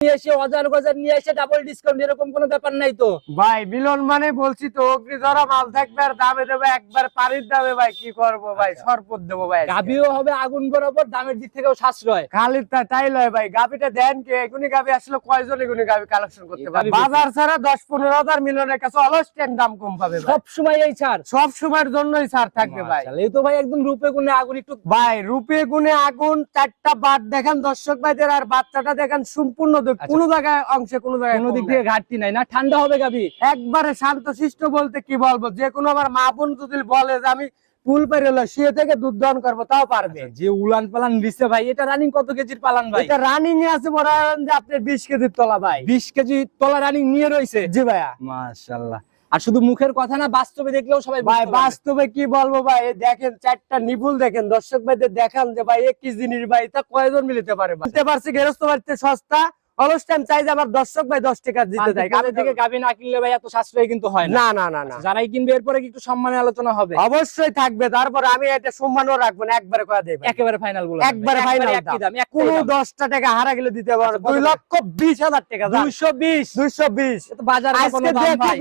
নিয়ে এসে হাজার গজার নিয়ে এসে ডাবল ডিসকাউন্ট এরকম কোনো ব্যাপার নাই তো। ভাই মিলন মানে বলছি তো অগ্নি ধরা মাল থাকবে আর দামে দেবে একবার পানির দামে ভাই কি করব ভাই? আচ্ছা। সরপত দেবো ভাই আজকে। হবে আগুন বরাবর দামের দিক থেকেও সাশ্রয়। খালি তাই লয় ভাই গাবিটা দেন কে? এগুনি গাবি আসলে কয়জন এগুনি গাবি কালেকশন করতে পারে বাজার ছাড়া দশ পনেরো হাজার মিলনের কাছে অলস্টেন দাম কম পাবে সব সময় এই ছাড়। সব সময়ের জন্যই ছাড় থাকবে ভাই। এই তো ভাই একদম রূপে গুণে আগুন একটু ভাই রূপে গুণে আগুন চারটা বাদ দেখেন দর্শক ভাইদের আর বাচ্চাটা দেখেন সম্পূর্ণ আচ্ছা। কোনো জায়গায় অংশে কোনো জায়গায় কোনো দিক দিয়ে ঘাটতি নাই। না ঠান্ডা হবে গাবি একবারে শান্ত শিষ্ট বলতে কি বলব? যে কোনো আমার মা বোন যদি বলে যে আমি পুল পেরে শুয়ে থেকে দুধ দহন করব তাও পারবে। যে উলান পালান দিছে ভাই এটা রানিং কত কেজির পালান ভাই? এটা রানিং এ আছে মনে যে আপনি বিশ কেজির তোলা ভাই। বিশ কেজি তলা রানিং নিয়ে রয়েছে জি ভাইয়া। মাশাল্লাহ। আর শুধু মুখের কথা না বাস্তবে দেখলেও সবাই ভাই বাস্তবে কি বলব ভাই? দেখেন চারটা নিপুল দেখেন। দর্শক ভাইদের দেখান যে ভাই এক কি জিনিস ভাই? তা কয়জন মিলিতে পারে বুঝতে পারছি গেরস্ত বাড়িতে সস্তা। অলস টাইম চাই যে আমার দর্শক ভাই দশ টাকা দিতে দেয় পান্তিক থেকে গাবি না কিনলে ভাই এত সাশ্রয় কিন্তু হয় না। না না না না। যারাই কিনবে এরপরে একটু সম্মানে আলোচনা হবে? অবশ্যই থাকবে। তারপর আমি এটা সম্মানও রাখব না একবারে কয়া দেই একেবারে ফাইনাল বলে একবারে final একই দাম। দাম কোনো দাম। দশটা টাকা হারা গেলে দিতে পারব আচ্ছা, কত দুই করে? লক্ষ বিশ হাজার টাকা দাম। 220 দুইশো বিশ। এ তো বাজার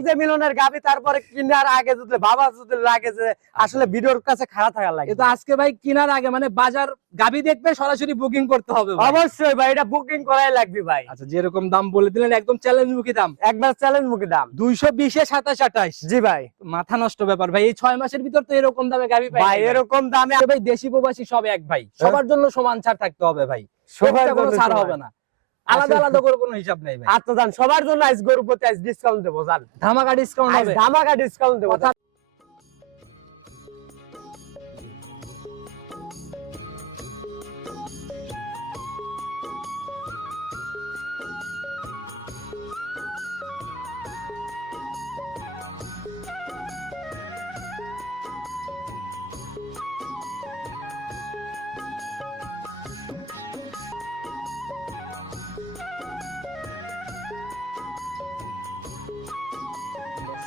যে মিলনের গাবি তারপরে কিনার আগে যদি বাবা যদি লাগে যে আসলে ভিডিওর কাছে খারাপ থাকা লাগে তো আজকে ভাই কিনার আগে মানে বাজার গাবি দেখবে সরাসরি বুকিং করতে হবে অবশ্যই ভাই এটা বুকিং করাই লাগবে ভাই। আচ্ছা যেরকম দাম বলে দিলেন একদম চ্যালেঞ্জ মুখী দাম। একবার চ্যালেঞ্জ মুখে দাম। দুইশো বিশে সাতাশ আঠাশ। জি ভাই। মাথা নষ্ট ব্যাপার ভাই এই ছয় মাসের ভিতর তো এরকম দামে গাবি ভাই এরকম দামে ভাই দেশি প্রবাসী সব এক ভাই। সবার জন্য সমান ছাড় থাকতে হবে ভাই। সবার কোনো ছাড় হবে না। আলাদা আলাদা করে কোনো হিসাব নেই ভাই। আচ্ছা জান সবার জন্য গরুর প্রতি ডিসকাউন্ট দেবো জান ধামাকা ডিসকাউন্ট হবে। ধামাকা ডিসকাউন্ট দেবো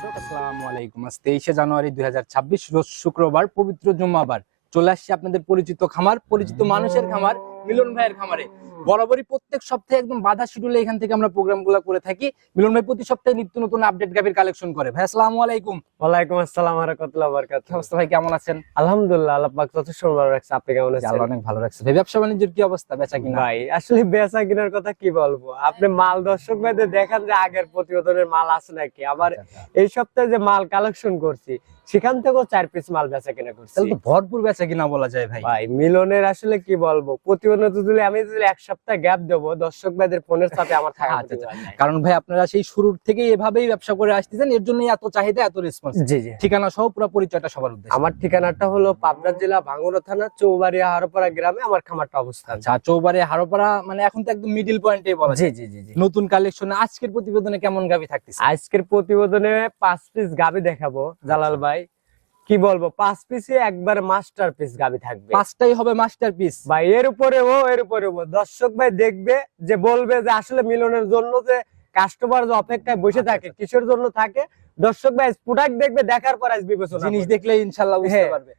দর্শক, আসসালামু আলাইকুম। আজ তেইশে জানুয়ারি দুই হাজার ছাব্বিশ রোজ শুক্রবার পবিত্র জুম্মাবার। চলে আসছি আপনাদের পরিচিত খামার পরিচিত মানুষের খামার মিলন ভাইয়ের খামারে। বরাবরই প্রত্যেক সপ্তাহে একদম বাধা শিডিউলে এখান থেকে আমরা প্রোগ্রামগুলো করে থাকি। মিলন ভাই প্রতি সপ্তাহে নিত্য নতুন আপডেট গাভীর কালেকশন করে। ভাই আসসালামু আলাইকুম। ওয়ালাইকুম আসসালাম রাহমাতুল্লাহ বারাকাতুহু। কি অবস্থা ভাই কেমন আছেন? আলহামদুলিল্লাহ আল্লাহ পাক যথেষ্ট ভালো রাখছে। আপনি কেমন আছেন? আল্লাহ অনেক ভালো রাখছে। ভাই ব্যবসা বাণিজ্যের কি অবস্থা? বেচা কিনা? ভাই আসলে বেচা কেনার কথা কি বলব? আপনি মাল দর্শক ভাইদের দেখান যে আগের প্রতিবেদনের মাল আছে নাকি? আবার আচ্ছা, এই সপ্তাহে যে মাল কালেকশন করছি সেখান থেকেও চার পিস মাল বেচা কেনা করছি। তাহলে তো ভরপুর বেচা কিনা বলা যায় ভাই। ভাই মিলনের আসলে কি বলব? প্রতিবেদন যদি আমি যদি এক সপ্তাহ গ্যাপ দেবো দর্শক ভাইদের ফোনের সাথে আমার থাকা আচ্ছা, কারণ ভাই আপনারা সেই শুরুর থেকেই এভাবেই ব্যবসা করে আসতেছেন এর জন্যই এত চাহিদা এত রেসপন্স জি জি। ঠিকানা সহ পুরো পরিচয়টা সবার উদ্দেশ্যে। আমার ঠিকানাটা হলো পাবনা জেলা ভাঙ্গুরা থানা চৌবাড়িয়া হারপাড়া গ্রামে আমার খামারটা অবস্থান। আচ্ছা চৌবারে হারোপাড়া মানে এখন তো একদম মিডিল পয়েন্টে বলা জি জি জি জি। নতুন কালেকশনে আজকের প্রতিবেদনে কেমন গাবি থাকতেছে? আজকের প্রতিবেদনে পাঁচ পিস গাবি দেখাবো জালাল ভাই। কি বলব পাঁচ পিসে একবার মাস্টার পিস গাবি থাকবে। পাঁচটাই হবে মাস্টার পিস ভাই এর উপরে ও এর উপরে ও। দর্শক ভাই দেখবে যে বলবে যে আসলে মিলনের জন্য যে কাস্টমার যে অপেক্ষায় বসে আচ্ছা, থাকে কিসের জন্য থাকে? দর্শক ভাই প্রোডাক্ট দেখবে দেখার পর আজ বিবেচনা জিনিস দেখলে ইনশাল্লাহ বুঝতে হ্যাঁ। পারবে।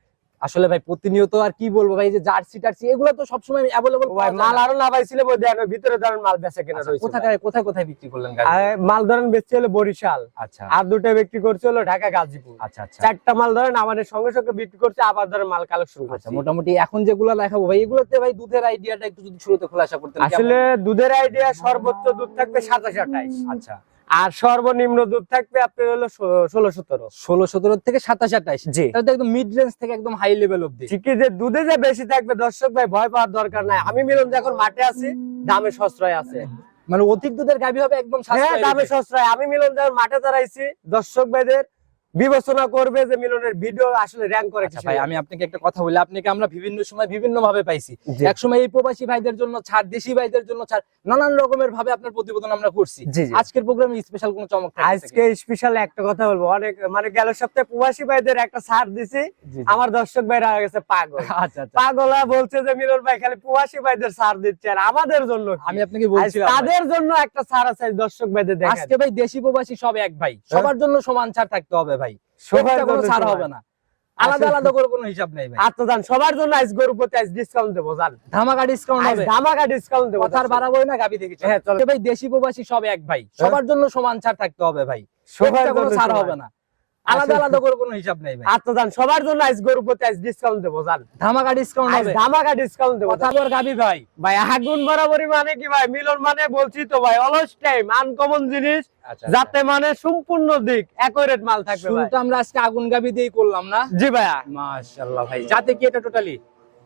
আসলে ভাই প্রতিনিয়ত আর কি বলব ভাই যে জার্সি টার্সি এগুলো তো সবসময় অ্যাভেলেবল ভাই মাল আরও না পাইছিল বই দেন ওই ভিতরে ধরেন মাল বেচা কেনা রয়েছে। আচ্ছা, কোথায় কোথায় কোথায় বিক্রি করলেন আর মাল ধরেন বেচছে হলো বরিশাল। আচ্ছা। আর দুটো বিক্রি করছে হলো ঢাকা গাজীপুর। আচ্ছা আচ্ছা। চারটা মাল ধরেন আমাদের সঙ্গে সঙ্গে বিক্রি করছে আবার ধরেন মাল কালেকশন আচ্ছা করছে। মোটামুটি এখন যেগুলো দেখাবো ভাই এগুলোতে ভাই দুধের আইডিয়াটা একটু যদি শুরুতে খোলাসা করতেন আসলে দুধের আইডিয়া সর্বোচ্চ দুধ থাকবে সাতাশ আঠাইশ আচ্ছা। আর সর্বনিম্ন দুধ থাকবে আপনার হলো ষোলো সতেরো। ষোলো সতেরো থেকে সাতাশ আঠাশ। জি। তাহলে একদম মিড রেঞ্জ থেকে একদম হাই লেভেল অব্দি ঠিক যে দুধে যে বেশি থাকবে দর্শক ভাই ভয় পাওয়ার দরকার নাই। আমি মিলন যখন মাঠে আছি দামে সশ্রয় আছে। মানে অধিক দুধের গাভী হবে একদম হ্যাঁ দামে সশ্রয়। আমি মিলন যখন মাঠে দাঁড়াইছি দর্শক ভাইদের বিবেচনা করবে যে মিলনের ভিডিও আসলে র্যাঙ্ক করে আচ্ছা ভাই আমি আপনাকে একটা কথা বলি আপনাকে আমরা বিভিন্ন সময় বিভিন্ন ভাবে পাইছি। এক সময় এই প্রবাসী ভাইদের জন্য ছাড় দেশি ভাইদের জন্য ছাড় নানান রকমের ভাবে আপনার প্রতিবেদন আমরা করছি। আজকের প্রোগ্রামে স্পেশাল কোনো চমক আজকে স্পেশাল একটা কথা বলব। অনেক মানে গেল সপ্তাহে প্রবাসী ভাইদের একটা ছাড় দিছি। আমার দর্শক ভাইরা হয়ে গেছে পাগল। আচ্ছা আচ্ছা। পাগলা বলছে যে মিলন ভাই খালি প্রবাসী ভাইদের ছাড় দিচ্ছে আর আমাদের জন্য আমি আপনাকে বলছিলাম তাদের জন্য একটা ছাড় আছে দর্শক ভাইদের আজকে ভাই দেশি প্রবাসী সব এক ভাই। সবার জন্য সমান ছাড় থাকতে হবে ভাই। কোনো ছাড় হবে না। আলাদা আলাদা করে কোনো হিসাব নেই ভাই। আচ্ছা জান সবার জন্য আজ গরু প্রতি আজ ডিসকাউন্ট দেবো জান। ধামাকা ডিসকাউন্ট আজ হবে। ধামাকা ডিসকাউন্ট দেবো কথার বাড়াবো না গাবি দেখি হ্যাঁ, চলো। ভাই দেশি প্রবাসী সব এক ভাই। সবার জন্য সমান ছাড় থাকতে হবে ভাই। সবার কোনো জন্য ছাড় হবে না। আলাদা আলাদা করে কোনো হিসাব নেই ভাই। আচ্ছা জান সবার জন্য আজ প্রতি আজ ডিসকাউন্ট দেবো জান ধামাকা ডিসকাউন্ট হবে। ধামাকা ডিসকাউন্ট দেবো। গাবি ভাই। ভাই আগুন বরাবরই মানে কি ভাই? মিলন মানে বলছি তো ভাই অলস টাইম আনকমন জিনিস। আচ্ছা যাতে মানে সম্পূর্ণ দিক মাল থাকবে শুরুটা আমরা আজকে আগুন গাবি দিয়েই করলাম না? জি ভাইয়া। মাশাআল্লাহ ভাই যাতে কি এটা টোটালি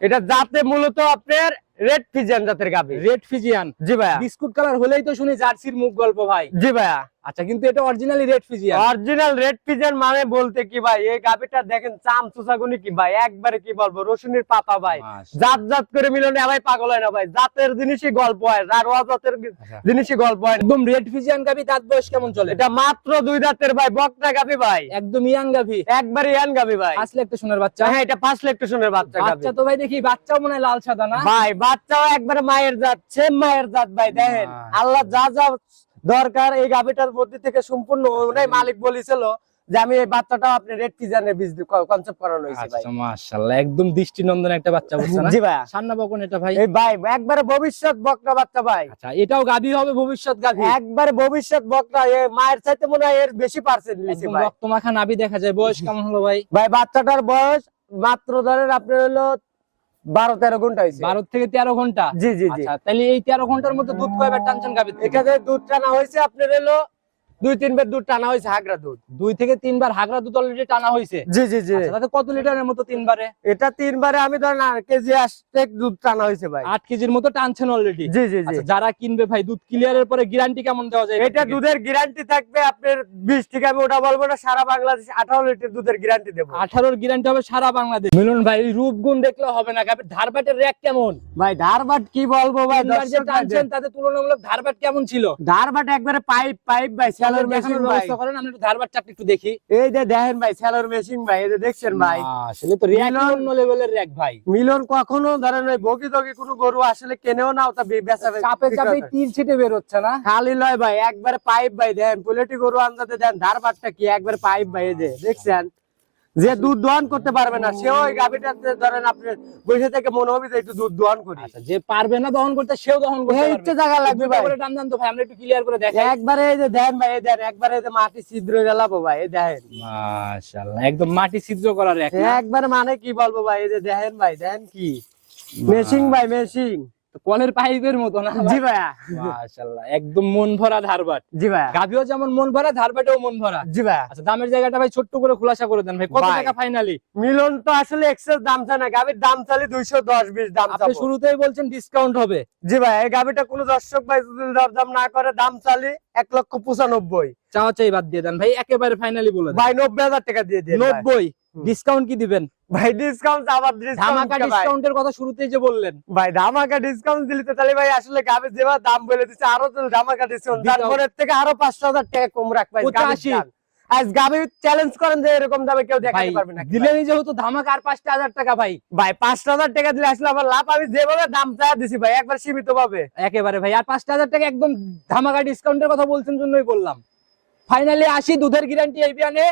এটা যাতে মূলত আপনার রেড ফিজিয়ান জাতের গাবি। রেড ফিজিয়ান জি ভাইয়া। বিস্কুট কালার হলেই তো শুনি জার্সির মুখ গল্প ভাই। জি ভাইয়া। আচ্ছা কিন্তু এটা originally red Friesian original red Friesian মানে বলতে কি ভাই? এই গাবিটা দেখেন চাম চুষাগুনি কি ভাই? একবারে কি বলব রসুনের পাতা ভাই। জাত জাত করে মিলনে ভাই পাগল হয় না ভাই। জাতের জিনিসই গল্প হয় রারোয়া জাতের আচ্ছা। জিনিসই গল্প হয় একদম রেড ফিজিয়ান গাবি দাঁত বয়স কেমন চলে? এটা মাত্র দুই দাঁতের ভাই বকটা গাবি ভাই। একদম ইয়াং গাভি। একবারে ইয়ান গাবি ভাই। আসলে একটা সোনার বাচ্চা। হ্যাঁ এটা পাঁচ লেকটেশনের বাচ্চা গাবি বাচ্চা তো ভাই দেখি বাচ্চাও মনে হয় লাল সাদা না? ভাই বাচ্চাও একবারে মায়ের জাত সেম মায়ের জাত ভাই দেখেন। আল্লাহ যা যা দরকার এই গাবিটার মধ্যে থেকে সম্পূর্ণ ওনাই মালিক বলেছিল যে আমি এই বাচ্চাটাও আপনি রেড বীজ কনসেপ্ট করানো হয়েছে ভাই। আচ্ছা মাশাআল্লাহ একদম দৃষ্টিনন্দন একটা বাচ্চা বুঝছে না? জি ভাই সান্না বকন এটা ভাই। এই ভাই একবারে ভবিষ্যৎ বকরা বাচ্চা ভাই। আচ্ছা এটাও গাভী হবে ভবিষ্যৎ একবারে ভবিষ্যৎ বকরা এ মায়ের চাইতে মনে হয় এর বেশি পার্সেন্ট নিয়েছে ভাই। নাভি দেখা যায় বয়স কেমন হলো ভাই? ভাই বাচ্চাটার বয়স মাত্র ধরেন আপনার হলো বারো তেরো ঘণ্টা হয়েছে। বারো থেকে তেরো ঘণ্টা? জি জি জি। আচ্ছা তাহলে এই তেরো ঘণ্টার মধ্যে দুধ কয়বার টানছেন গাভীর? এখানে দুধ টানা হয়েছে আপনার হলো দুই তিনবার দুধ টানা হয়েছে হাগরা দুধ। দুই থেকে তিনবার হাগরা দুধ অলরেডি টানা হয়েছে। জি জি জি। আচ্ছা, তাতে কত লিটারের মতো তিনবারে এটা তিনবারে আমি ধরেন আট কেজি আসতে দুধ টানা হয়েছে ভাই। আট কেজির মতো টানছেন অলরেডি জি জি জি। যারা কিনবে ভাই দুধ ক্লিয়ারের পরে গ্যারান্টি কেমন দেওয়া যায় এটা দুধের গ্যারান্টি থাকবে আপনার বিশ থেকে আমি ওটা বলব না সারা বাংলাদেশ আঠারো লিটার দুধের গ্যারান্টি দেবো। আঠারোর গ্যারান্টি হবে সারা বাংলাদেশ। মিলন ভাই রূপ গুণ দেখলে হবে না ধারবাটের র্যাক কেমন? ভাই ধারবাট কি বলব ভাই টানছেন তাতে তুলনামূলক ধারবাট কেমন ছিল? ধারবাট একবারে পাইপ পাইপ ভাই মেশিন ব্যবস্থা করেন একটু একটু দেখি। এই যে দেখেন ভাই মেশিন ভাই এই যে দেখছেন ভাই। আসলে তো র্যাক অন্য লেভেলের র্যাক ভাই। মিলন কখনো ধরেন ওই বগি দগি কোনো গরু আসলে কেনেও না ওটা বেচা চাপে চাপে। তীর ছিটে বের হচ্ছে না? খালি লয় ভাই একবারে পাইপ ভাই দেন পোলেটি গরু আনতে দেন ধারবারটা কি? একবারে পাইপ ভাই এই যে দেখছেন? যে দুধ দোয়ান করতে পারবে না সেও ওই গাভিটাতে ধরেন আপনি বসে থেকে মনে হবে যে একটু দুধ দোয়ান করি। আচ্ছা যে পারবে না দহন করতে সেও দহন করতে এই ইচ্ছে জায়গা লাগবে ভাই। করে টান দেন তো ভাই আমরা একটু ক্লিয়ার করে দেখাই। একবারে এই যে দেন ভাই এই দেন একবারে এই যে মাটি ছিদ্র গেলাবো ভাই এই দেখেন মাশাআল্লাহ একদম মাটি ছিদ্র করা র্যাক একবারে মানে কি বলব ভাই এই যে দেখেন ভাই দেখেন কি? মেশিং ভাই মেশিং কলের পাইপের মতো না? জি ভাইয়া। মাশাআল্লাহ একদম মন ভরা ধারবাট জি ভাইয়া। গাভিও যেমন মন ভরা ধারবাটেও মন ভরা। জি ভাইয়া। আচ্ছা দামের জায়গাটা ভাই ছোট্ট করে খোলাসা করে দেন ভাই। কত টাকা ফাইনালি মিলন তো আসলে এক্সেস দাম চায় না। গাভির দাম চালি দুইশো দশ বিশ দাম আপনি শুরুতেই বলছেন ডিসকাউন্ট হবে। জি ভাই এই গাভিটা কোনো দর্শক ভাই যদি দরদাম না করে দাম চালি এক লক্ষ পঁচানব্বই। চাওয়া চাই বাদ দিয়ে দেন ভাই একেবারে ফাইনালি বলে ভাই নব্বই হাজার টাকা দিয়ে দিয়ে নব্বই? হুম। ডিসকাউন্ট কি দিবেন? ভাই ডিসকাউন্ট আবার ধামাকা ডিসকাউন্টের কথা শুরুতেই যে বললেন। ভাই ধামাকা ডিসকাউন্ট দিলে তো তাহলে ভাই আসলে গাভির যেভাবে দাম বলে দিচ্ছে আরও তো ধামাকা ডিসকাউন্ট দিতে তারপরের থেকে আরও পাঁচশো হাজার টাকা কম রাখবে। আজ চ্যালেঞ্জ করেন যে এরকম দামে কেউ দেখাতে পারবে না। দিলেনই যেহেতু ধামাকা আর পাঁচটা হাজার টাকা ভাই। ভাই পাঁচশো হাজার টাকা দিলে আসলে আমার লাভ আমি যেভাবে দাম চা দিছি ভাই একবার সীমিত ভাবে একেবারে ভাই আর পাঁচটা হাজার টাকা একদম ধামাকা ডিসকাউন্টের কথা বলছেন জন্যই বললাম। ফাইনালি আসি দুধের গ্যারান্টি এই বিয়ানে।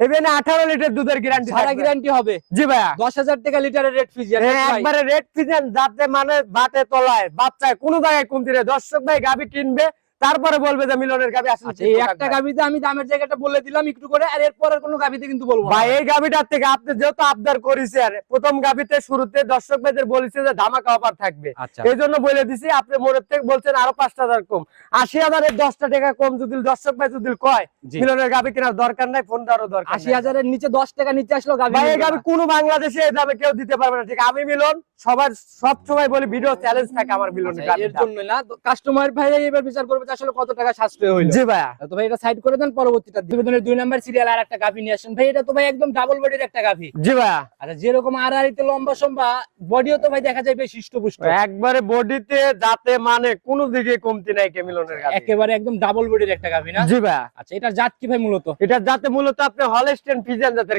এখানে আঠারো লিটার দুধের গ্যারান্টি সারা গ্যারান্টি হবে। জি ভাইয়া। দশ হাজার টাকা লিটারের ফিজ হ্যাঁ, একবারে রেড ফিজেন যাতে মানে বাতে তলায় বাচ্চায় কোনো জায়গায় কমতি নেই। দর্শক ভাই গাবি কিনবে তারপরে বলবে যে মিলনের গাবি আসলে আচ্ছা এই একটা গাবিতে আমি দামের জায়গাটা বলে দিলাম একটু করে আর এরপর আর কোনো গাবিতে কিন্তু বলব। ভাই এই গাবিটার থেকে আপনি যেহেতু আবদার করেছেন প্রথম গাবিতে শুরুতে দর্শক ভাইদের বলেছে যে ধামাকা অফার থাকবে। আচ্ছা। এই জন্য বলে দিছি আপনি মনের থেকে বলছেন আরও পাঁচটা হাজার কম। আশি হাজারের দশটা টাকা কম যদি দর্শক ভাই যদি কয় মিলনের গাবি কেনার দরকার নাই ফোন দেওয়ারও দরকার আশি হাজারের নিচে দশ টাকা নিচে আসলো গাবি ভাই এই গাবি কোনো বাংলাদেশে এই দামে কেউ দিতে পারবে না। ঠিক আমি মিলন সবার সব সময় বলি ভিডিও চ্যালেঞ্জ থাকে আমার মিলনের আচ্ছা, এর জন্য না কাস্টমার ভাই এবার বিচার করবে আসলে কত টাকা সাশ্রয় হইল? জি ভাইয়া। তো ভাই এটা সাইড করে দেন পরবর্তীটা নিবেদনের দুই নাম্বার সিরিয়াল আর একটা গাভি নিয়ে আসেন। ভাই এটা তো ভাই একদম ডাবল বডির একটা গাভি। জি ভাইয়া। আচ্ছা যেরকম আর আড়াইতে লম্বা সম্বা বডিও তো ভাই দেখা যায় বেশ হৃষ্টপুষ্ট। একবারে বডিতে যাতে মানে কোনো দিকে কমতি নাই একেবারে একদম ডাবল বডির একটা গাভি না? জি ভাইয়া। আচ্ছা এটার জাত কি ভাই মূলত? এটা যাতে মূলত আপনি হলস্টেন ফিজিয়ান জাতের।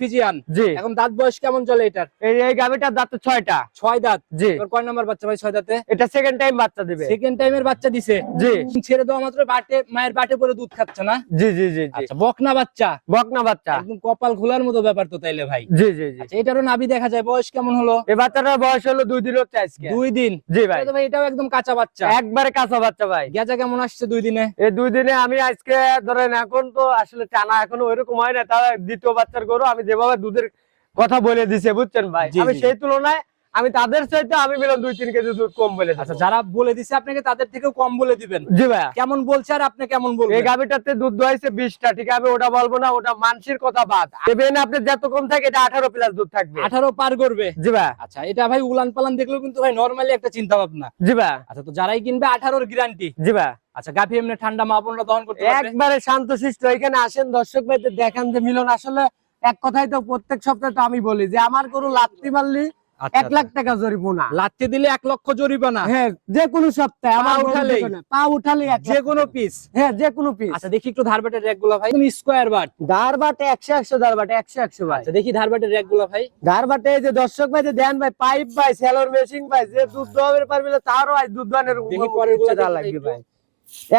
ফিজিয়ান জি। এখন দাঁত বয়স কেমন চলে এটার? এই গাবিটার দাঁত ছয়টা। ছয় দাঁত। জি। কয় নাম্বার বাচ্চা ভাই ছয় দাঁতে? এটা সেকেন্ড টাইম বাচ্চা দিবে। সেকেন্ড টাইমের বাচ্চা দিছে। জি। জি। ছেড়ে দেওয়া মাত্র বাটে মায়ের বাটে পরে দুধ খাচ্ছে না? জি জি জি আচ্ছা বকনা বাচ্চা। বকনা বাচ্চা। একদম কপাল খোলার মতো ব্যাপার তো তাইলে ভাই। জি জি জি। আচ্ছা এটারও নাভি দেখা যায় বয়স কেমন হলো? এই বাচ্চাটার বয়স হলো দুই দিন হচ্ছে আজকে। দুই দিন? জি ভাই। ভাই এটাও একদম কাঁচা বাচ্চা। একবারে কাঁচা বাচ্চা ভাই। গেজা কেমন আসছে দুই দিনে? এই দুই দিনে আমি আজকে ধরেন এখন তো আসলে টানা এখনও ওইরকম হয় না তাহলে দ্বিতীয় বাচ্চার গরু আমি যেভাবে দুধের কথা বলে দিছে বুঝছেন ভাই? আমি সেই তুলনায় আমি তাদের চাইতে আমি মিলন দুই তিন কেজি দুধ কম বলে আচ্ছা যারা বলে দিছে আপনাকে তাদের থেকেও কম বলে দিবেন। জি ভাই কেমন বলছে আর আপনি কেমন বলবেন? এই গাভিটাতে দুধ দোয়াইছে বিশটা ঠিক আছে? ওটা বলব না ওটা মানসির কথা বাদ। দেবেন আপনি যত কম থাকে এটা আঠারো প্লাস দুধ থাকবে। আঠারো পার করবে। জি ভাই আচ্ছা এটা ভাই উলান পালান দেখলেও কিন্তু ভাই নর্মালি একটা চিন্তা ভাবনা জি ভাই আচ্ছা তো যারাই কিনবে আঠারোর গ্যারান্টি জি ভাই আচ্ছা গাভি এমনি ঠান্ডা মা বোনরা দহন করতে একবারে শান্ত শিষ্ট এখানে আসেন দর্শক ভাইদের দেখান যে মিলন আসলে এক কথাই তো প্রত্যেক সপ্তাহে তো আমি বলি যে আমার গরু লাত্তি মারলি এক লাখ টাকা জরিমানা। লাত্তি দিলে এক লক্ষ জরিমানা। হ্যাঁ যে কোনো সপ্তাহে পা আমার গরু পা উঠালে যে কোনো পিস হ্যাঁ যে কোনো পিস আচ্ছা দেখি একটু র্যাকগুলা ভাই। স্কোয়ার বাট ধার বাটে একশো একশো ধার বাটে একশো একশো ভাই। আচ্ছা দেখি র্যাকগুলা ভাই। ধার বাটে যে দর্শক ভাই যে দেন ভাই পাইপ ভাই সেলর মেশিন ভাই যে দুধ দোয়াবের পারবে তারও আজ দুধ দোয়ানের দেখি পরেরগুলা লাগবে ভাই।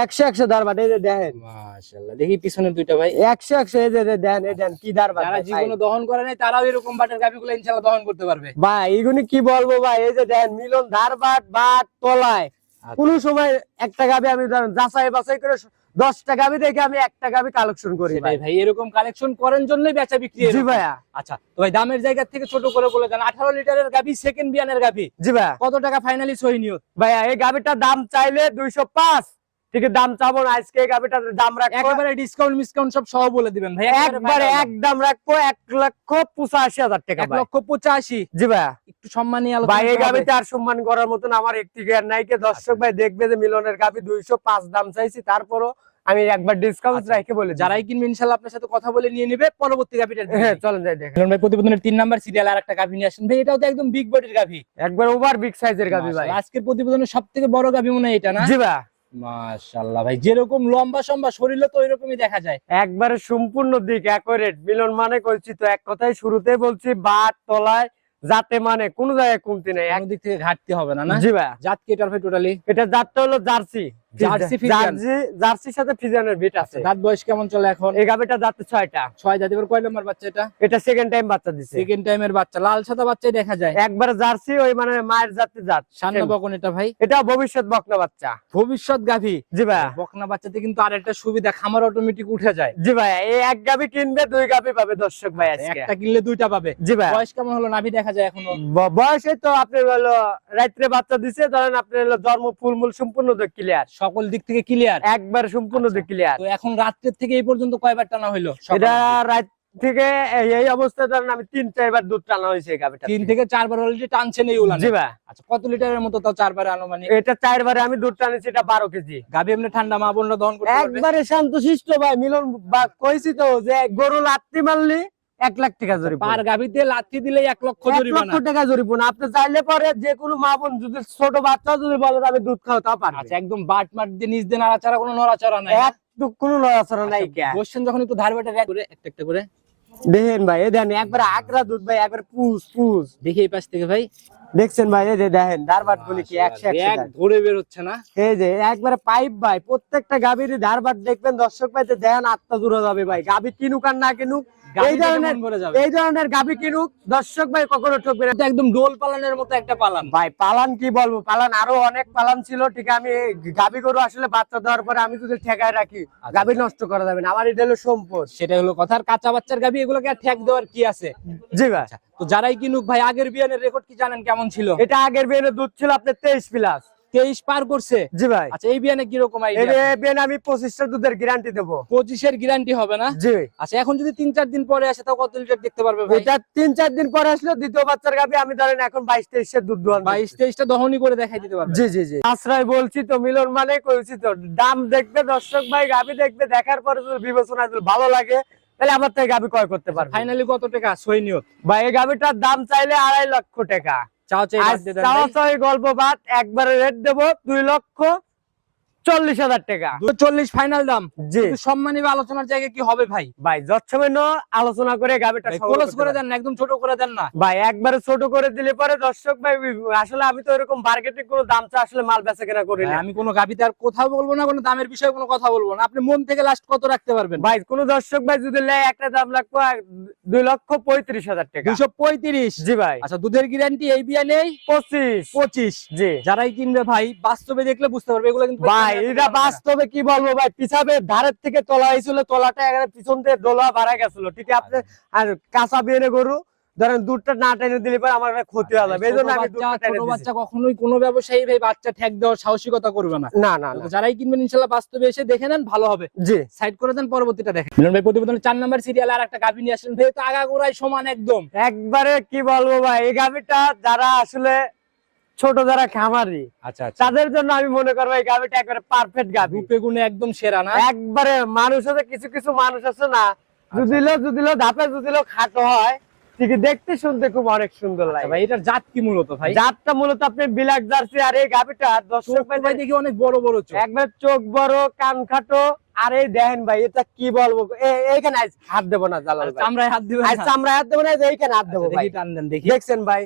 একশো একশো ধার বাটে এই যে দেখেন। মাশাআল্লাহ দেখি পিছনের দুইটা ভাই। একশো একশো এই যে দেন এই দেন কি ধার বাট যারা জীবনে দহন করে নাই তারাও এরকম বাটের ইনশাআল্লাহ দহন করতে পারবে। ভাই কি বলব ভাই এই যে দেন মিলন ধার বাট বাট তলায়। আচ্ছা। কোন সময় একটা গাবি আমি যাচাই বাছাই করে দশটা গাবি দেখে আমি একটা গাবি কালেকশন করি ভাই। ভাই এরকম কালেকশন করেন জন্যই বেচা বিক্রি জি। ভাইয়া। আচ্ছা তো ভাই দামের জায়গা থেকে ছোট করে বলে দেন আঠারো লিটারের গাবি সেকেন্ড বিয়ানের গাভি। জি ভাইয়া। কত টাকা ফাইনালি সহি নিয়ত ভাইয়া এই গাবিটার দাম চাইলে দুইশো পাঁচ। ঠিক দাম চাবো না আজকে গাবিটার দাম রাখব। একেবারে ডিসকাউন্ট মিসকাউন্ট সব সহ বলে দিবেন ভাই একবারে এক দাম রাখব এক লক্ষ পঁচাশি হাজার টাকা এক লক্ষ পঁচাশি। জি ভাইয়া একটু সম্মানী ভাই এই গাবিতে আর সম্মান করার মতন আমার একটি জ্ঞান নাই কে। দর্শক ভাই দেখবে যে মিলনের গাবি দুইশো পাঁচ দাম চাইছি তারপরও আমি একবার ডিসকাউন্ট আচ্ছা, রেখে বলে। যারাই কিনবে ইনশাআল্লাহ আপনার সাথে কথা বলে নিয়ে নেবে পরবর্তী গাভিটার হ্যাঁ চলেন যাই দেখেন। ভাই প্রতিবেদনের তিন নাম্বার সিরিয়াল আর একটা গাভি নিয়ে আসেন। ভাই এটাও তো একদম বিগ বডির গাভি। একবার ওভার বিগ সাইজের গাবি ভাই। আজকের প্রতিবেদনের সব থেকে বড় গাভি মনে হয় এটা না? জি ভাই। মাশাআল্লাহ ভাই যেরকম লম্বা সম্বা শরীরে তো ওইরকমই দেখা যায়। একবারে সম্পূর্ণ দিক অ্যাকোরেট। মিলন মানে কইছি তো এক কথাই শুরুতে বলছি বাট তলায় যাতে মানে কোন জায়গায় কমতি নেই। একদিক থেকে ঘাটতি হবে না না? জি ভাই। জাত কি এটার টোটালি এটা জাতটা হলো। জার্সি। জার্সির সাথে ফিজিয়ানের বিট আছে। দাঁত বয়স কেমন চলে এখন? এই গাবিটা জাতে ছয়টা। ছয় দাঁত এবার কয় নম্বর বাচ্চা এটা? এটা সেকেন্ড টাইম বাচ্চা দিছে। সেকেন্ড টাইমের বাচ্চা লাল সাদা বাচ্চাই দেখা যায়। একবার জার্সি ওই মানে মায়ের জাতে। জাত সান্ন বকন এটা ভাই। এটা ভবিষ্যৎ বকনা বাচ্চা। ভবিষ্যৎ গাভি। জি ভাই বকনা বাচ্চাতে কিন্তু আর একটা সুবিধা খামার অটোমেটিক উঠে যায়। জি ভাই এই এক গাবি কিনবে দুই গাবি পাবে দর্শক ভাই আজকে। একটা কিনলে দুইটা পাবে। জি ভাই বয়স কেমন হলো? নাভি দেখা যায় এখনও? বয়সে তো আপনি হলো রাত্রে বাচ্চা দিছে ধরেন আপনি হলো জন্ম ফুলমূল সম্পূর্ণ ক্লিয়ার সকল দিক থেকে ক্লিয়ার একবার সম্পূর্ণ আচ্ছা। ক্লিয়ার তো এখন রাত্রের থেকে এই পর্যন্ত কয়বার টানা হইল? এটা রাত থেকে এই- ধরেন আমি তিন চারবার দুধ টানা হয়েছে তিন থেকে। চারবার অলরেডি টানছেন এই উলানে? জি ভাই। আচ্ছা কত লিটারের মতো তাও চারবারে আনুমানিক? এটা চারবারে আমি দুধ টানেছি এটা বারো কেজি। গাভি এমনি ঠান্ডা মা বোনরা দহন করতে একবারে শান্ত শিষ্ট ভাই মিলন বা কইছি তো যে গরু লাত্তি মারলি এক লাখ টাকা জরিপ পার গাভিতে লাথি দিলে এক লক্ষ লক্ষ টাকা জরিমানা আপনি চাইলে পরে যে কোনো মা বোন যদি ছোট বাচ্চা যদি বলে আমি দুধ খাও তা আচ্ছা একদম বাট মাট দিয়ে নাড়াচাড়া কোনো নড়াচড়া নাই। কোনো নড়াচড়া নাই কে? আচ্ছা, বসছেন যখন একটু ধার বাটে করে একটা একটা করে। দেখেন ভাই এই দেখেন একবার আকরা দুধ ভাই একবার পুষ পুষ। দেখি এই পাশ থেকে ভাই। দেখছেন ভাই এই যে দেখেন ধারবাট বলি কি একশো একশো এক টাকা। ধরে বের হচ্ছে না। এই যে একবারে পাইপ ভাই প্রত্যেকটা গাভীর ধারবাট দেখবেন দর্শক ভাই দেখেন আত্মা দূরে যাবে ভাই। গাভী কিনুক আর না কিনুক এই ধরনের এই কিনুক। দর্শক ভাই কখনো ঠকবে না একদম ডোল পালানের মতো একটা পালান। ভাই পালান কি বলব? পালান আরও অনেক পালান ছিল। ঠিক আমি গরু আসলে বাচ্চা দেওয়ার পরে আমি যদি ঠেকায় রাখি আচ্ছা, গাভী নষ্ট করা যাবে না। আমার এটা হলো সম্পদ। সেটাই হলো কথা। আর কাঁচা বাচ্চার গাভি এগুলোকে ঠেক দেওয়ার কি আছে? জি ভাই। তো যারাই কিনুক ভাই আগের বিয়ানের রেকর্ড কি জানেন কেমন ছিল? এটা আগের বিয়ানের দুধ ছিল আপনার তেইশ প্লাস। তেইশ পার করছে। জি ভাই। আচ্ছা এই বিয়ানে কীরকম আমি পঁচিশটা দুধের গ্যারান্টি দেবো। পঁচিশের গ্যারান্টি হবে না? জি। আচ্ছা এখন যদি তিন চার দিন পরে আসে তাও কত লিটার দেখতে পারবে ভাই? এটা তিন চার দিন পরে আসলো দ্বিতীয় বাচ্চার গাভী আমি ধরেন এখন বাইশ তেইশের দুধ দোয়ান বাইশ তেইশটা দহনি করে দেখাই দিতে পারবে। জি জি জি। আশ্রয় বলছি তো মিলন মানে কইছি তো দাম দেখবে দর্শক ভাই গাবি দেখবে দেখার পরে যদি বিবেচনা ভালো লাগে তাহলে আমার থেকে গাবি ক্রয় করতে পারবে। ফাইনালি কত টাকা? সই নিয়ত। বা এই গাভীটার দাম চাইলে আড়াই লক্ষ টাকা। চাই চাওয়া। চাওয়ি গল্প বাদ একবারে রেট দেবো দুই লক্ষ চল্লিশ হাজার টাকা। চল্লিশ ফাইনাল দাম। জি। সম্মানী আলোচনার জায়গায় কি হবে ভাই? ভাই যচ্ছমেন আলোচনা করে গাবিটা ক্লোজ করে দেন না একদম ছোট করে দেন না। ভাই একবারে ছোট করে দিলে পরে দর্শক ভাই আসলে আমি তো এরকম মার্কেটে কোনো দাম চা আসলে মাল বেচা কেনা করি না। আমি কোনো গাবিতে আর কোথাও বলব না কোনো দামের বিষয়ে কোনো কথা বলব না। আপনি মন থেকে লাস্ট কত রাখতে পারবেন? ভাই কোন দর্শক ভাই যদি নেয় একটা দাম লাগবে দুই লক্ষ পঁয়ত্রিশ হাজার টাকা। দুশো পঁয়ত্রিশ? জি ভাই। আচ্ছা দুধের গ্যারান্টি এই বিয়া নেই? পঁচিশ। পঁচিশ। জি। যারাই কিনবে ভাই বাস্তবে দেখলে বুঝতে পারবে এগুলো কিন্তু ভাই এটা বাস্তবে কি বলব ভাই? পিছাবে ধারের থেকে তোলা হয়েছিল তোলাটা এখানে পিছন থেকে ডোলা বাড়া গেছিল। ঠিক আছে? আপনি আর কাঁচা বিয়ে গরু ধরেন দুধটা না টেনে দিলে পরে আমার ক্ষতি হয়ে যাবে। এই জন্য আমি ছোট বাচ্চা- কখনোই কোনো ব্যবসায়ী ভাই বাচ্চা ঠেক দেওয়ার সাহসিকতা করবে না। না না না। যারাই কিনবেন ইনশাল্লাহ বাস্তবে এসে দেখে নেন ভালো হবে। জি। সাইড করে দেন পরবর্তীটা দেখেন। মিলন ভাই প্রতিবেদনের চার নাম্বার সিরিয়াল আর একটা গাভী নিয়ে আসলেন। ভাই তো আগাগোড়াই সমান একদম। একবারে কি বলব ভাই এই গাভিটা যারা আসলে ছোট যারা খামারি আচ্ছা আচ্ছা। তাদের জন্য আমি মনে করব এই গাভিটা একবারে পারফেক্ট গাভি। রূপে গুণে একদম সেরা না? একবারে মানুষ আছে কিছু কিছু মানুষ আছে না যদিও যদিও ধাপে যদিও খাটো হয় ঠিক দেখতে শুনতে খুব অনেক সুন্দর আচ্ছা লাগে। ভাই এটার জাত কি মূলত ভাই? জাতটা মূলত আপনি বিলাক জার্সি আর এই গাভিটা দর্শক দেখি অনেক বড় বড় চোখ। একবার চোখ বড় কান খাটো আর দেখেন ভাই এটা কি বলব? এইখানে আজ হাত দেবো না জালাল ভাই। চামড়ায় হাত দিবেন আজ না? চামড়া হাত দেবো না এইখানে হাত আচ্ছা, দেবো ভাই। টান দেন দেখি। দেখছেন ভাই?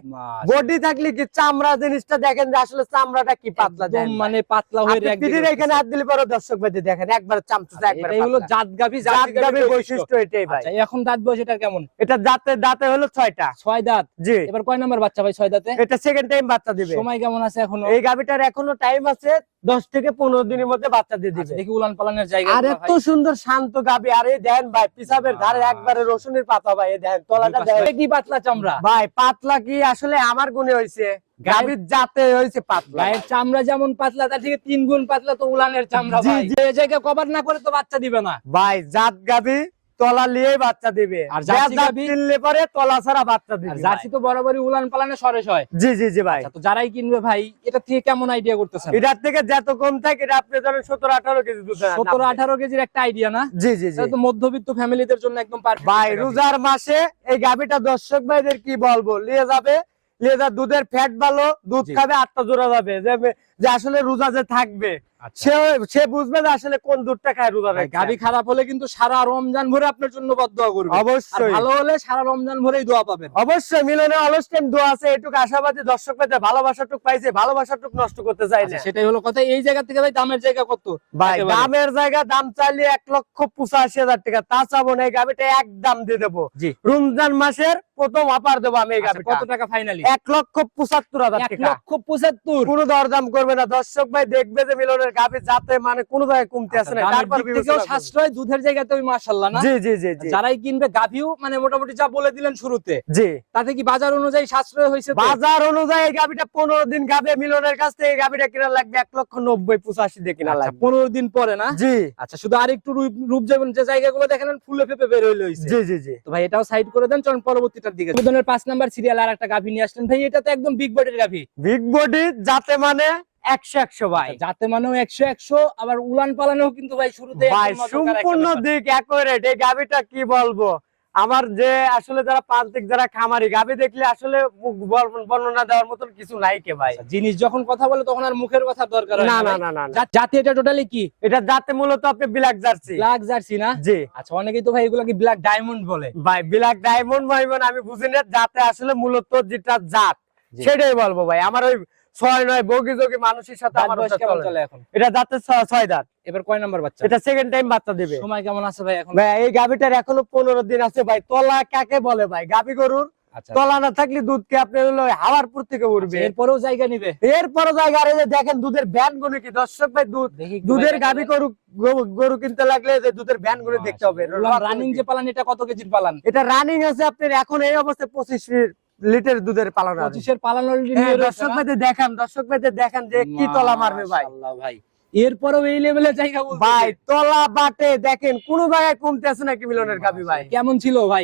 বডি থাকলে কি চামড়া জিনিসটা দেখেন যে আসলে চামড়াটা কি পাতলা দেন মানে পাতলা হয়ে আপনি একদিকে এখানে হাত দিলে পরে দর্শক ভাই দেখেন একবার চামচুচা একবার এটাই হলো জাত গাভীর বৈশিষ্ট্য। এটাই ভাই। আচ্ছা এখন দাঁত বয়স এটার কেমন? এটা দাঁতে দাঁতে হলো ছয়টা। ছয় দাঁত? জি। এবার কয় নাম্বার বাচ্চা ভাই ছয় দাঁতে? এটা সেকেন্ড টাইম বাচ্চা দিবে। সময় কেমন আছে এখনও? এই গাভিটার এখনও টাইম আছে দশ থেকে পনেরো দিনের মধ্যে বাচ্চা দিয়ে আচ্ছা, দিবে। দেখি উলান পালানের জায়গা আর এত সুন্দর শান্ত গাবি আর এই দেন ভাই পিসাবের ধারে। একবারে রসুনের পাতা ভাই এই দেন তলাটা দেন। কি পাতলা চামড়া? ভাই পাতলা কি আসলে আমার গুণে হয়েছে গাবির জাতে হয়েছে পাতলা। গায়ের চামড়া যেমন পাতলা তার থেকে তিন গুণ পাতলা তো উলানের চামড়া ভাই। জি। এই জায়গা কভার না করে তো বাচ্চা দিবে না। ভাই জাত গাবি তলা নিয়ে বাচ্চা দিবে। আর? কিনলে পরে তলা ছাড়া বাচ্চা দিবে জার্সি তো বরাবরই উলান পালানে সরেস হয়। জি জি জি ভাই। আচ্ছা, তো যারাই কিনবে ভাই এটা থেকে কেমন আইডিয়া করতেছেন? এটার থেকে যত কম থাকে এটা আপনি ধরেন সতেরো আঠারো কেজি দুধ সতেরো আঠারো কেজির একটা আইডিয়া না? জি জি জি। তো মধ্যবিত্ত ফ্যামিলিদের জন্য একদম পারফেক্ট ভাই রোজার মাসে এই গাভিটা দর্শক ভাইদের কি বলব? নিয়ে যাবে নিয়ে যা দুধের ফ্যাট ভালো দুধ খাবে আটটা জোড়া যাবে। যে আসলে রোজা যে থাকবে সে সে বুঝবে যে আসলে কোন দুধটা খায় রোজা রাখছে। গাবি খারাপ হলে কিন্তু সারা রমজান ভরে আপনার জন্য বদদোয়া করবে। অবশ্যই। ভালো হলে সারা রমজান ভরেই দোয়া পাবেন। অবশ্যই মিলনে অলস টাইম দোয়া আছে এটুকু আশাবাদী দর্শক ভাইদের ভালোবাসাটুক পাইছে ভালোবাসাটুক নষ্ট করতে চাই না। সেটাই হলো কথা। এই জায়গা থেকে ভাই দামের জায়গা কত? ভাই দামের জায়গা দাম চাইলে এক লক্ষ পঁচাশি হাজার টাকা। তা চাবো না এই গাভিটা এক দাম দিয়ে দেবো। রমজান মাসের প্রথম অফার দেবো আমি এই আচ্ছা, কত টাকা ফাইনালি এক লক্ষ পঁচাত্তর হাজার টাকা। লক্ষ পঁচাত্তর? কোনো দরদাম করবে না। দর্শক ভাই দেখবে যে মিলনের গাভি যাতে মানে কোনো জায়গায় কমতে আসে না। তারপর থেকেও সাশ্রয় দুধের জায়গাতে ওই মাশাল্লাহ না? জি জি জি জি। যারাই কিনবে গাভিও মানে মোটামুটি যা বলে দিলেন শুরুতে জি। তাতে কি বাজার অনুযায়ী সাশ্রয় হয়েছে বাজার অনুযায়ী এই গাভিটা পনেরো দিন গাবে মিলনের কাছ থেকে এই গাভিটা কিনা লাগবে এক লক্ষ নব্বই পঁচাশি দিয়ে কিনা লাগবে। পনেরো দিন পরে না? জি। আচ্ছা শুধু আর একটু রূপ যাবেন যে জায়গাগুলো দেখেন ফুলে ফেপে বের হইলে জি জি জি। তো ভাই এটাও সাইড করে দেন চলুন পরবর্তীটার দিকে পাঁচ নাম্বার সিরিয়াল আর একটা গাভী নিয়ে আসলেন। ভাই এটা তো একদম বিগ বডির গাভী। বিগ বডি যাতে মানে একশো একশো ভাই। যাতে মানেও একশো একশো আবার উলান পালানেও কিন্তু ভাই শুরুতে সম্পূর্ণ দিক এই গাভিটা কি বলব? আমার যে আসলে যারা প্রান্তিক যারা খামারি দেখলে আসলে মুখ বর্ণনা দেওয়ার মতন কিছু নাই কে ভাই। জিনিস যখন কথা বলে তখন আর মুখের কথা দরকার না না না না জাতি এটা টোটালি কি? এটা যাতে মূলত আপনি ব্ল্যাক জার্সি ব্ল্যাক জার্সি না? জি। আচ্ছা অনেকেই তো ভাই এগুলো কি ব্ল্যাক ডায়মন্ড বলে? ভাই ব্ল্যাক ডায়মন্ড মাইমন আমি বুঝি না যাতে আসলে মূলত যেটা জাত সেটাই বলব ভাই। আমার ওই ছয় নয় বগি যোগী মানুষের সাথে আমার চলে। এখন? এটা যাতে ছয় দাঁত। এবার কয় নাম্বার বাচ্চা? এটা সেকেন্ড টাইম বাচ্চা দিবে। সময় কেমন আছে ভাই এখন? ভাই এই গাভিটার এখনও পনেরো দিন আছে ভাই। তলা কাকে বলে ভাই? গাভি গরুর? আচ্ছা। তলা না থাকলে দুধকে আপনি হলো হাওয়ার পুর থেকে উঠবে? আচ্ছা, এরপরেও জায়গা নিবে? এরপরে জায়গা আর দেখেন দুধের ভ্যানগুলো কি? দর্শক ভাই দুধ দুধের গাভি গরু গরু- গরু কিনতে লাগলে যে দুধের ভ্যানগুলো দেখতে হবে। রানিং যে পালান এটা কত কেজির পালান? এটা রানিং আছে আপনার এখন এই অবস্থায় পঁচিশ লিটার দুধের পালানো পঁচিশের পালান হ্যাঁ, দর্শক না? ভাইদের দেখান দর্শক ভাইদের দেখান যে কি তলা মারবে ভাই। ভাই। এরপরেও এই লেভেলে জায়গা ভাই তলা বাটে দেখেন কোন জায়গায় কমতে আছে নাকি মিলনের গাভি ভাই? কেমন ছিল ভাই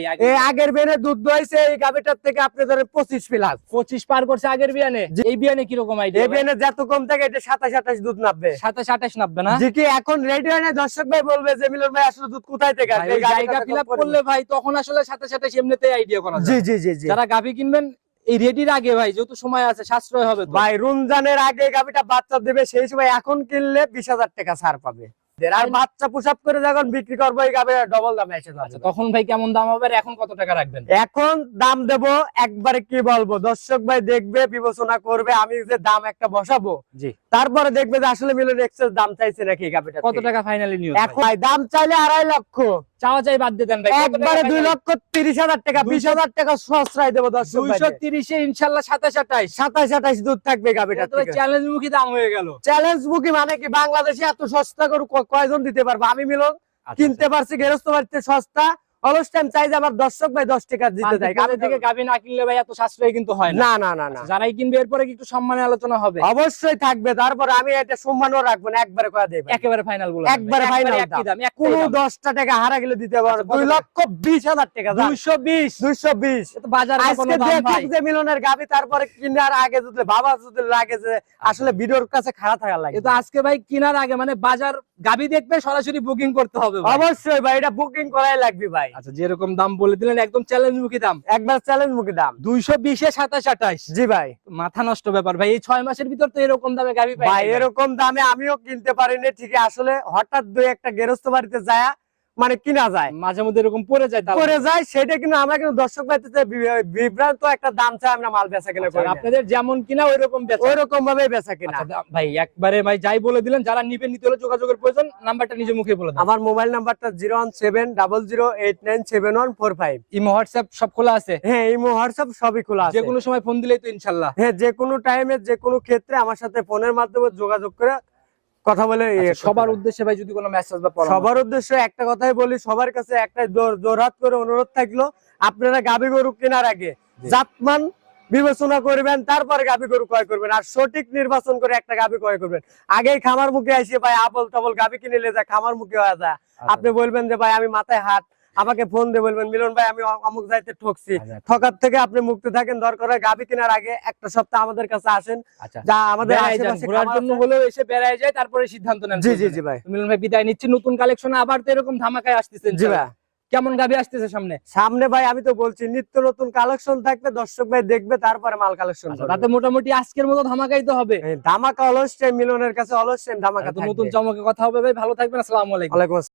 আগের বেনে দুধ দইছে এই গাভিটার থেকে আপনি ধরেন পঁচিশ প্লাস। পঁচিশ পার করছে আগের বিয়ানে? এই বিয়ানে কীরকম আইডিয়া এই বেনে যত কম থাকে এটা সাতাশ আঠাশ দুধ নামবে সাতাশ আঠাশ নাববে না? যে কি এখন রেডি হয় না? দর্শক ভাই বলবে যে মিলন ভাই আসলে দুধ কোথায় থেকে আসবে? জায়গা ফিল। করলে ভাই তখন আসলে সাথে সাথে এমনিতেই আইডিয়া করা জি জি জি জি। যারা গাভি কিনবেন এই রেডির আগে ভাই যেহেতু সময় আছে সাশ্রয় হবে ভাই রমজানের আগে গাবিটা বাচ্চা দেবে সেই সময় এখন কিনলে বিশ হাজার টাকা ছাড় পাবে। আর বাচ্চা পুষাপ করে যখন বিক্রি করব এই গাবে ডবল দামে এসে যাবে। আচ্ছা তখন ভাই কেমন দাম হবে এখন কত টাকা রাখবেন? এখন দাম দেব একবারে কি বলব দর্শক ভাই দেখবে বিবেচনা করবে আমি যে দাম একটা বসাবো জি। তারপরে দেখবে যে আসলে মিলন এক্সেস দাম চাইছে নাকি গাবিটা কত টাকা ফাইনালি এখন ভাই দাম চাইলে আড়াই লক্ষ। চাওয়া চাই বাদ দিয়ে ভাই। একবারে দুই লক্ষ তিরিশ হাজার টাকা বিশ হাজার টাকা সস্তায় দেবো দশ দুইশো তিরিশে ইনশাল্লাহ সাতাশ আঠাইশ সাতাশ আঠাইশ দুধ থাকবে গাবিটা চ্যালেঞ্জ মুখী দাম হয়ে গেল। চ্যালেঞ্জ মুখী মানে কি? বাংলাদেশে এত সস্তা করে কয়জন দিতে পারব? আমি মিলন আচ্ছা, কিনতে পারছি গেরস্ত বাড়িতে সস্তা। অলস টাইম চাই যে আমার দর্শক ভাই দশ টাকা দিতে গাবি থেকে গাবি না কিনলে ভাই এত সাশ্রয় কিন্তু হয় না। না না না না। যারাই কিনবে এরপরে একটু আলোচনা হবে? অবশ্যই থাকবে। তারপরে আমি এটা সম্মানও রাখব না একবারে কয়া দেবে। একেবারে ফাইনাল বলে একবারে final দাম। দাম। একটাই কোন দাম। দশটা টাকা হারা গেলে দিতে পারব আচ্ছা, দুই লক্ষ বিশ হাজার টাকা দাম। 220 দুইশো বিশ। বাজার আজকে দেখুক যে মিলনের গাবি তারপরে কিনার আগে যদি বাবা যদি লাগে যে আসলে ভিডিওর কাছে খারাপ থাকা লাগে এ তো আজকে ভাই কিনার আগে মানে বাজার গাবি দেখবে সরাসরি বুকিং করতে হবে অবশ্যই ভাই এটা বুকিং করাই লাগবে ভাই। আচ্ছা যেরকম দাম বলে দিলেন একদম চ্যালেঞ্জ মুখী দাম। একবার চ্যালেঞ্জ মুখী দাম। দুইশো বিশে সাতাশ আঠাশ। জি ভাই। মাথা নষ্ট ব্যাপার ভাই এই ছয় মাসের ভিতর তো এরকম দামে গাড়ি পাই ভাই ভাই। এরকম দামে আমিও কিনতে পারিনি ঠিক আসলে হঠাৎ দুই একটা গেরস্ত বাড়িতে যায় মানে কিনা যায়। মাঝে মধ্যে এরকম পড়ে যায়। করে যায় সেটা কিন্তু আমরা কিন্তু দর্শক বাড়িতে বিভ্রান্ত একটা দাম চাই আমরা মাল বেচা কিনা আচ্ছা, করি আপনাদের যেমন কিনা ওই রকম ওই রকম ভাবে বেচা কিনা। আচ্ছা, ভাই একবারে ভাই যাই বলে দিলেন যারা নিবে নিতে হলে যোগাযোগের প্রয়োজন নাম্বারটা নিজে মুখে বলে দেন। আমার মোবাইল নাম্বারটা zero one seven double zero eight nine seven one four five. Imo WhatsApp সব খোলা আছে? হ্যাঁ এই হোয়াটসঅ্যাপ সবই খোলা আছে। যে কোনো সময় ফোন দিলেই তো ইনশাল্লাহ। হ্যাঁ যে কোনো টাইমে যে কোনো ক্ষেত্রে আমার সাথে ফোনের মাধ্যমে যোগাযোগ করে কথা বলে ইয়ে আচ্ছা, করতে সবার উদ্দেশ্যে ভাই যদি কোনো মেসেজ বা সবার উদ্দেশ্যে একটা কথাই বলি সবার কাছে একটা জোর জোরহাত করে অনুরোধ থাকল আপনারা গাবি গরু কেনার আগে জাতমান বিবেচনা করবেন তারপরে গাবি গরু ক্রয় করবেন আর সঠিক নির্বাচন করে একটা গাবি ক্রয় করবেন। আগেই খামার মুখে আসিয়ে ভাই আবল তবল গাবি কিনে নিয়ে যায় খামার মুখে হয়ে যায়। আচ্ছা, আপনি বলবেন যে ভাই আমি মাথায় হাত আমাকে ফোন দিয়ে বলবেন মিলন ভাই আমি অমুক যাইতে ঠকছি। আচ্ছা, ঠকার থেকে আপনি মুক্তি থাকেন। দরকার হয় গাবি কেনার আগে একটা সপ্তাহ আমাদের কাছে আসেন। আচ্ছা। যা আমাদের ঘোরার জন্য হলেও এসে বেড়ায় যায় তারপরে সিদ্ধান্ত নেন জি জি জি ভাই। মিলন ভাই বিদায় নিচ্ছি। নতুন কালেকশন আবার তো এরকম ধামাকায় আসতেছেন জি ভাই। কেমন গাবি আসতেছে সামনে? সামনে ভাই আমি তো বলছি নিত্য নতুন কালেকশন থাকবে দর্শক ভাই দেখবে তারপরে মাল কালেকশন আচ্ছা, তাতে মোটামুটি আজকের মতো ধামাকাই তো হবে। ধামাকা অলস টাইম মিলনের কাছে অলস টাইম ধামাকা নতুন চমকে কথা হবে ভাই ভালো থাকবেন আসসালামু আলাইকুম। ওয়ালাইকুম আসসালাম